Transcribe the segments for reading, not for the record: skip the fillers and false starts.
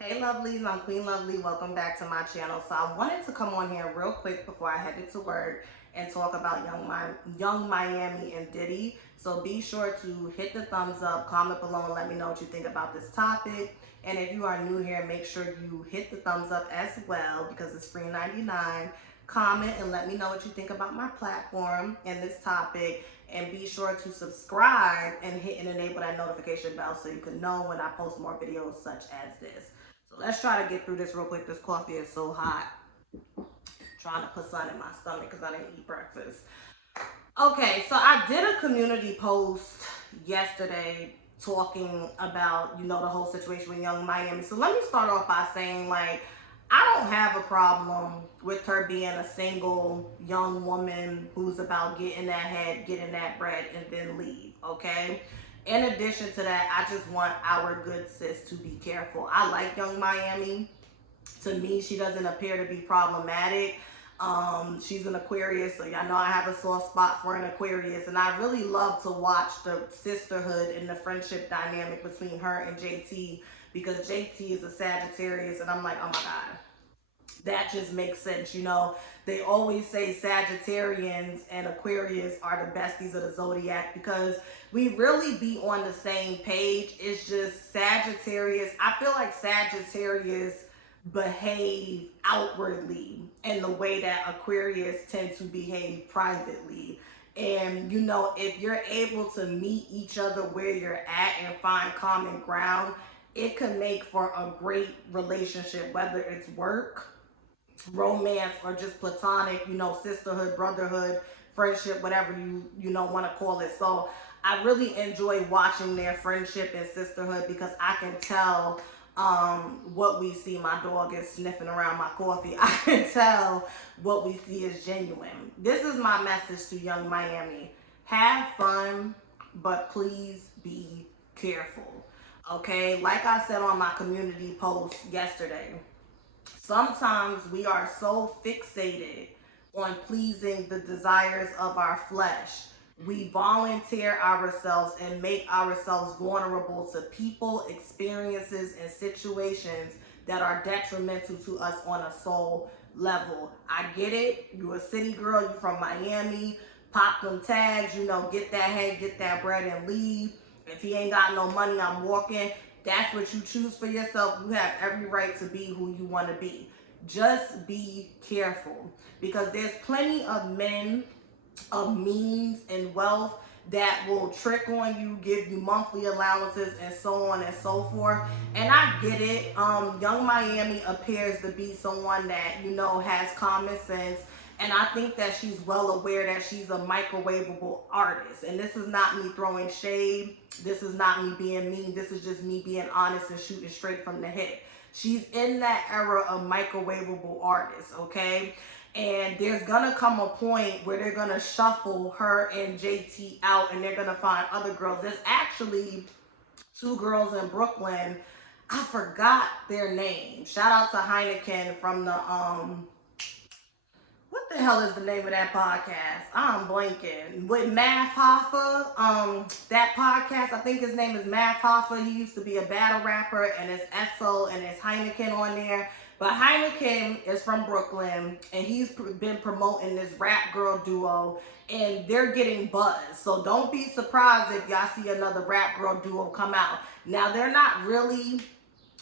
Hey lovelies, I'm Queen Lovely. Welcome back to my channel. So I wanted to come on here real quick before I headed to work and talk about Young Miami and Diddy. So be sure to hit the thumbs up, comment below, and let me know what you think about this topic. And if you are new here, make sure you hit the thumbs up as well because it's free 99. Comment and let me know what you think about my platform and this topic. And be sure to subscribe and hit and enable that notification bell so you can know when I post more videos such as this. So let's try to get through this real quick. This coffee is so hot. I'm trying to put sun in my stomach because I didn't eat breakfast. Okay, so I did a community post yesterday talking about, the whole situation with Young Miami. So let me start off by saying, I don't have a problem with her being a single young woman who's about getting that head, getting that bread, and then leave, okay? In addition to that, I just want our good sis to be careful. I like Young Miami. To me, she doesn't appear to be problematic. She's an Aquarius, so y'all know I have a soft spot for an Aquarius, and I really love to watch the sisterhood and the friendship dynamic between her and JT, because JT is a Sagittarius, and I'm like, oh my God, that just makes sense. They always say Sagittarians and Aquarius are the besties of the zodiac because we really be on the same page. It's just Sagittarius. I feel like Sagittarius behave outwardly in the way that Aquarius tend to behave privately. And if you're able to meet each other where you're at and find common ground, it can make for a great relationship, whether it's work, romance, or just platonic, sisterhood, brotherhood, friendship, whatever you want to call it. So I really enjoy watching their friendship and sisterhood because I can tell what we see. My dog is sniffing around my coffee. I can tell what we see is genuine. This is my message to Young Miami. Have fun, but please be careful. Okay, like I said on my community post yesterday, sometimes we are so fixated on pleasing the desires of our flesh. We volunteer ourselves and make ourselves vulnerable to people, experiences, and situations that are detrimental to us on a soul level. I get it. You a city girl. You from Miami. Pop them tags. Get that head, get that bread, and leave. If he ain't got no money, I'm walking. That's what you choose for yourself. You have every right to be who you want to be. Just be careful, because there's plenty of men of means and wealth that will trick on you, give you monthly allowances, and so on and so forth. And I get it. Young Miami appears to be someone that has common sense, and I think that she's well aware that she's a microwavable artist. And this is not me throwing shade. This is not me being mean. This is just me being honest and shooting straight from the hip. She's in that era of microwavable artists, okay? And there's gonna come a point where they're gonna shuffle her and JT out, and they're gonna find other girls. There's actually two girls in Brooklyn. I forgot their name. Shout out to Heineken from the what the hell is the name of that podcast? I'm blanking. With Math Hoffa. That podcast, I think his name is Math Hoffa. He used to be a battle rapper, and it's Esso and it's Heineken on there. But Heineken is from Brooklyn, and he's been promoting this rap girl duo, and they're getting buzz. So don't be surprised if y'all see another rap girl duo come out. Now, they're not really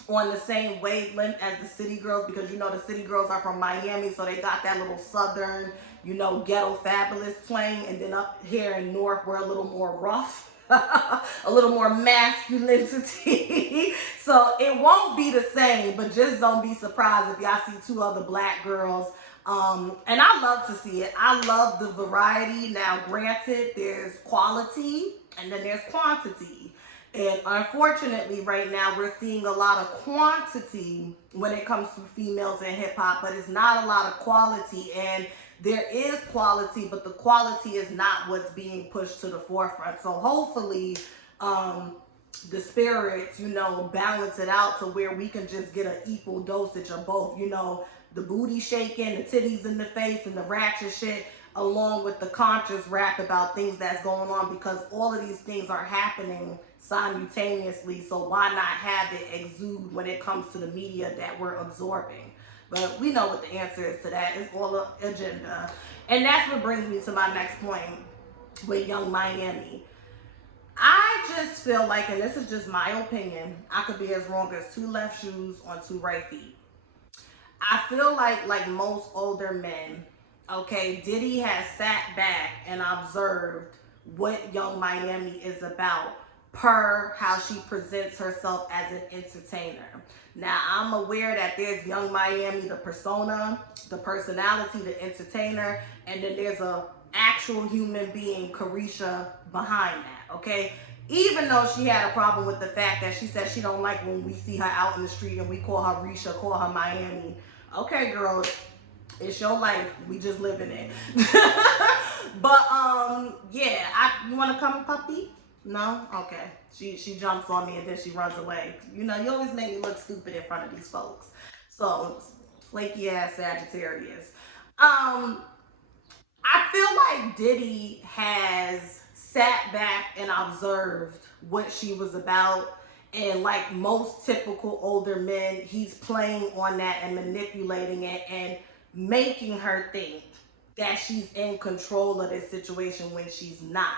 on the same wavelength as the city girls, because the city girls are from Miami, so they got that little southern, ghetto fabulous twang, and then up here in North we're a little more rough, a little more masculinity. So it won't be the same, but just don't be surprised if y'all see two other black girls. And I love to see it. I love the variety. Now, granted, there's quality and then there's quantity. And unfortunately, right now, we're seeing a lot of quantity when it comes to females in hip hop, but it's not a lot of quality. And there is quality, but the quality is not what's being pushed to the forefront. So hopefully, the spirits, balance it out to where we can just get an equal dosage of both, the booty shaking, the titties in the face, and the ratchet shit, along with the conscious rap about things that's going on, because all of these things are happening simultaneously. So why not have it exude when it comes to the media that we're absorbing? But we know what the answer is to that. It's all an agenda. And that's what brings me to my next point with Yung Miami. I just feel like, and this is just my opinion, I could be as wrong as two left shoes on two right feet. I feel like most older men, okay, Diddy has sat back and observed what Yung Miami is about per how she presents herself as an entertainer. Now, I'm aware that there's Yung Miami, the persona, the personality, the entertainer, and then there's a actual human being, Careesha, behind that, okay? Even though she had a problem with the fact that she said she don't like when we see her out in the street and we call her Risha, call her Miami. Okay, girl, it's your life. We just living it. But yeah, you wanna come, puppy? No? Okay. She jumps on me and then she runs away. You know, you always make me look stupid in front of these folks. So flaky ass Sagittarius. I feel like Diddy has sat back and observed what she was about. And like most typical older men, he's playing on that and manipulating it and making her think that she's in control of this situation when she's not.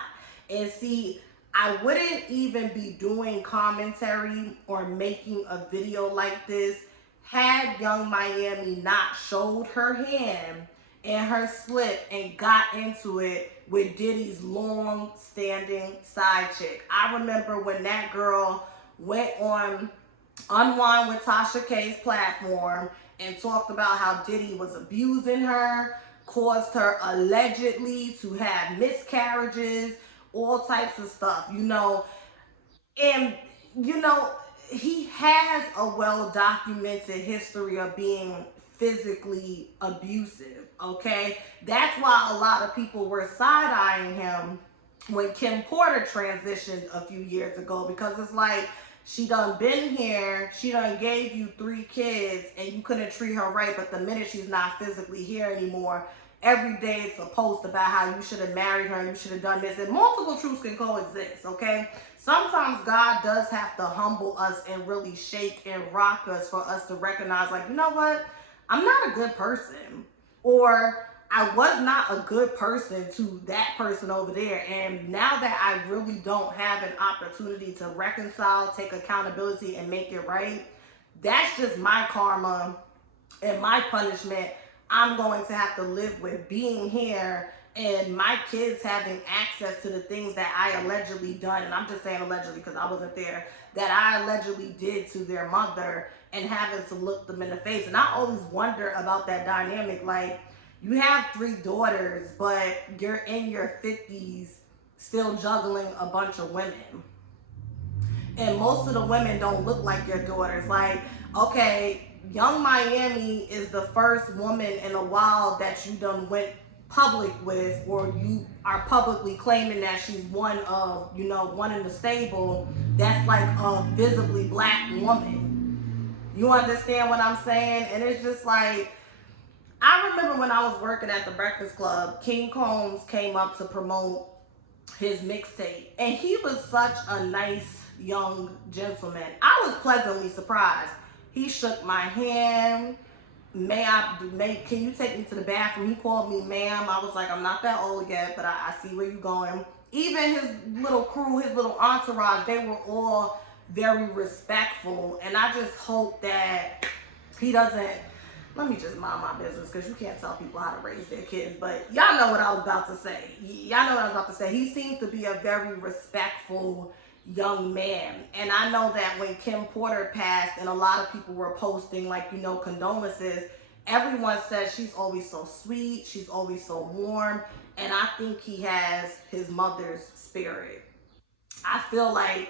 And see, I wouldn't even be doing commentary or making a video like this had Yung Miami not showed her hand and her slip and got into it with Diddy's long-standing side chick. I remember when that girl went on Unwind with Tasha K's platform and talked about how Diddy was abusing her, caused her allegedly to have miscarriages, all types of stuff, you know. And, you know, he has a well-documented history of being physically abusive, okay? That's why a lot of people were side-eyeing him when Kim Porter transitioned a few years ago, because it's like, she done been here, she done gave you 3 kids, and you couldn't treat her right, but the minute she's not physically here anymore, every day it's a post about how you should have married her, you should have done this, and multiple truths can coexist, okay? Sometimes God does have to humble us and really shake and rock us for us to recognize, like, you know what? I'm not a good person, or I was not a good person to that person over there. And now that I really don't have an opportunity to reconcile, take accountability, and make it right, that's just my karma and my punishment. I'm going to have to live with being here and my kids having access to the things that I allegedly done, and I'm just saying allegedly because I wasn't there, that I allegedly did to their mother, and having to look them in the face. And I always wonder about that dynamic. Like, you have 3 daughters, but you're in your 50s still juggling a bunch of women. And most of the women don't look like your daughters. Like, okay, Yung Miami is the first woman in a while that you done went public with, or you are publicly claiming that she's one of, you know, one in the stable that's like a visibly black woman. You understand what I'm saying? And it's just like, I remember when I was working at the Breakfast Club, King Combs came up to promote his mixtape, and he was such a nice young gentleman. I was pleasantly surprised. He shook my hand. Can you take me to the bathroom? He called me ma'am. I was like, I'm not that old yet, but I see where you're going. Even his little crew, his little entourage, they were all very respectful. And I just hope that he doesn't, let me just mind my business, because you can't tell people how to raise their kids, but y'all know what I was about to say. Y'all know what I was about to say. He seems to be a very respectful young man. And I know that when Kim Porter passed and a lot of people were posting, like, you know, condolences, everyone says she's always so sweet, she's always so warm, and I think he has his mother's spirit. I feel like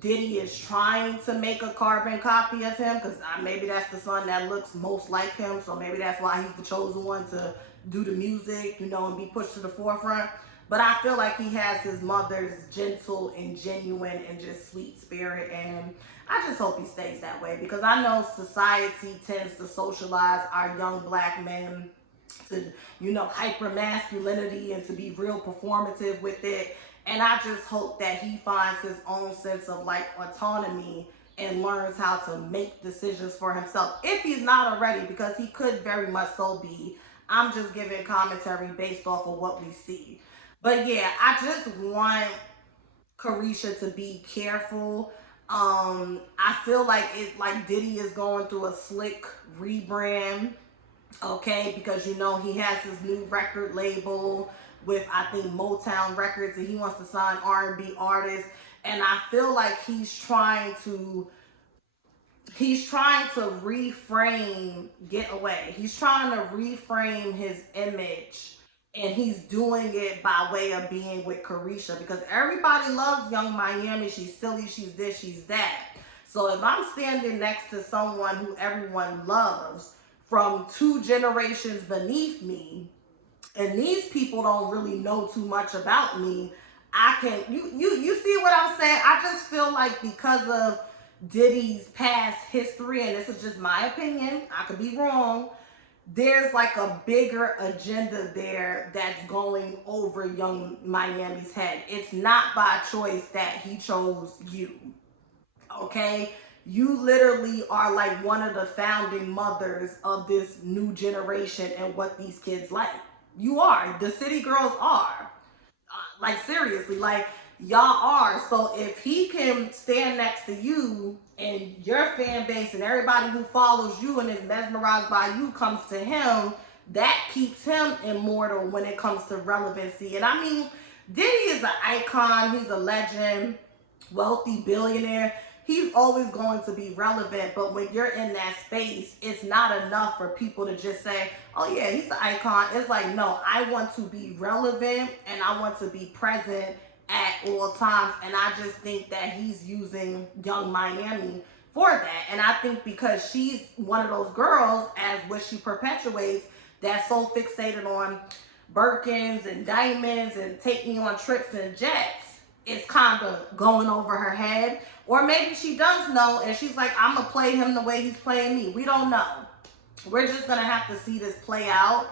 Diddy is trying to make a carbon copy of him, because maybe that's the son that looks most like him, so maybe that's why he's the chosen one to do the music, you know, and be pushed to the forefront. But I feel like he has his mother's gentle and genuine and just sweet spirit, and I just hope he stays that way, because I know society tends to socialize our young black men to, you know, hyper masculinity and to be real performative with it. And I just hope that he finds his own sense of like autonomy and learns how to make decisions for himself if he's not already, because he could very much so be. I'm just giving commentary based off of what we see. But yeah, I just want Careesha to be careful. I feel like Diddy is going through a slick rebrand, okay, because you know he has his new record label with, I think, Motown Records, and he wants to sign R&B artists, and I feel like he's trying to reframe Get Away. He's trying to reframe his image, and he's doing it by way of being with Careesha, because everybody loves Young Miami. She's silly, she's this, she's that. So if I'm standing next to someone who everyone loves from 2 generations beneath me, and these people don't really know too much about me, I can you see what I'm saying? I just feel like because of Diddy's past history, and this is just my opinion, I could be wrong, there's like a bigger agenda there that's going over Young Miami's head. It's not by choice that he chose you. Okay? You literally are like one of the founding mothers of this new generation and what these kids like. You are. The city girls are. Like seriously, like y'all are. So if he can stand next to you and your fan base and everybody who follows you and is mesmerized by you comes to him, that keeps him immortal when it comes to relevancy. And I mean, Diddy is an icon. He's a legend, wealthy billionaire. He's always going to be relevant, but when you're in that space, it's not enough for people to just say, oh yeah, he's an icon. It's like, no, I want to be relevant and I want to be present at all times. And I just think that he's using Young Miami for that. And I think because she's one of those girls, as what she perpetuates, that's so fixated on Birkins and diamonds and take me on trips and jets, it's kind of going over her head. Or maybe she does know and she's like, I'm going to play him the way he's playing me. We don't know. We're just going to have to see this play out.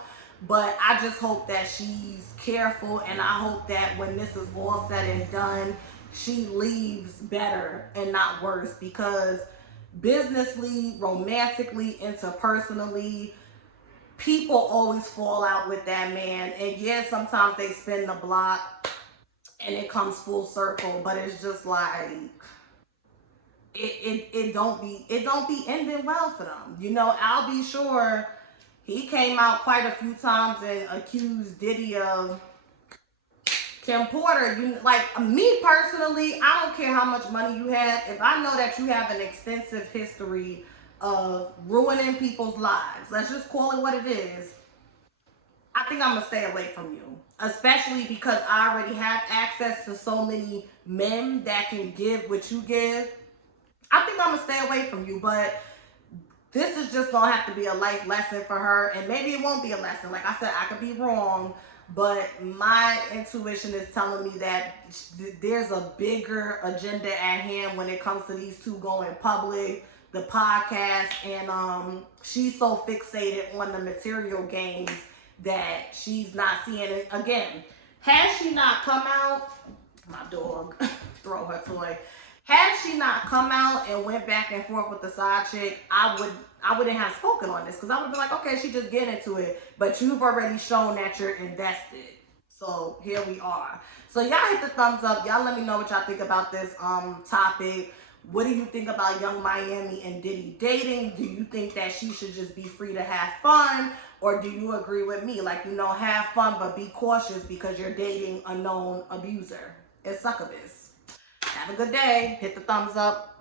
But I just hope that she's careful, and I hope that when this is all said and done, she leaves better and not worse, because businessly, romantically, interpersonally, people always fall out with that man. And yeah, sometimes they spin the block and it comes full circle, but it's just like it don't be ending well for them. You know, I'll be sure he came out quite a few times and accused Diddy of Kim Porter. You like me personally, I don't care how much money you have. If I know that you have an extensive history of ruining people's lives, let's just call it what it is, I think I'm gonna stay away from you. Especially because I already have access to so many men that can give what you give. I think I'm gonna stay away from you, but this is just gonna have to be a life lesson for her, and maybe it won't be a lesson. Like I said, I could be wrong, but my intuition is telling me that there's a bigger agenda at hand when it comes to these two going public, the podcast, and she's so fixated on the material gains that she's not seeing it. Again, had she not come out, my dog throw her toy. Had she not come out and went back and forth with the side chick, I wouldn't have spoken on this, because I would be like, okay, she just getting into it. But you've already shown that you're invested. So here we are. So y'all hit the thumbs up. Y'all let me know what y'all think about this topic. What do you think about Young Miami and Diddy dating? Do you think that she should just be free to have fun? Or do you agree with me? Like, you know, have fun, but be cautious because you're dating a known abuser. It's succubus. Have a good day. Hit the thumbs up.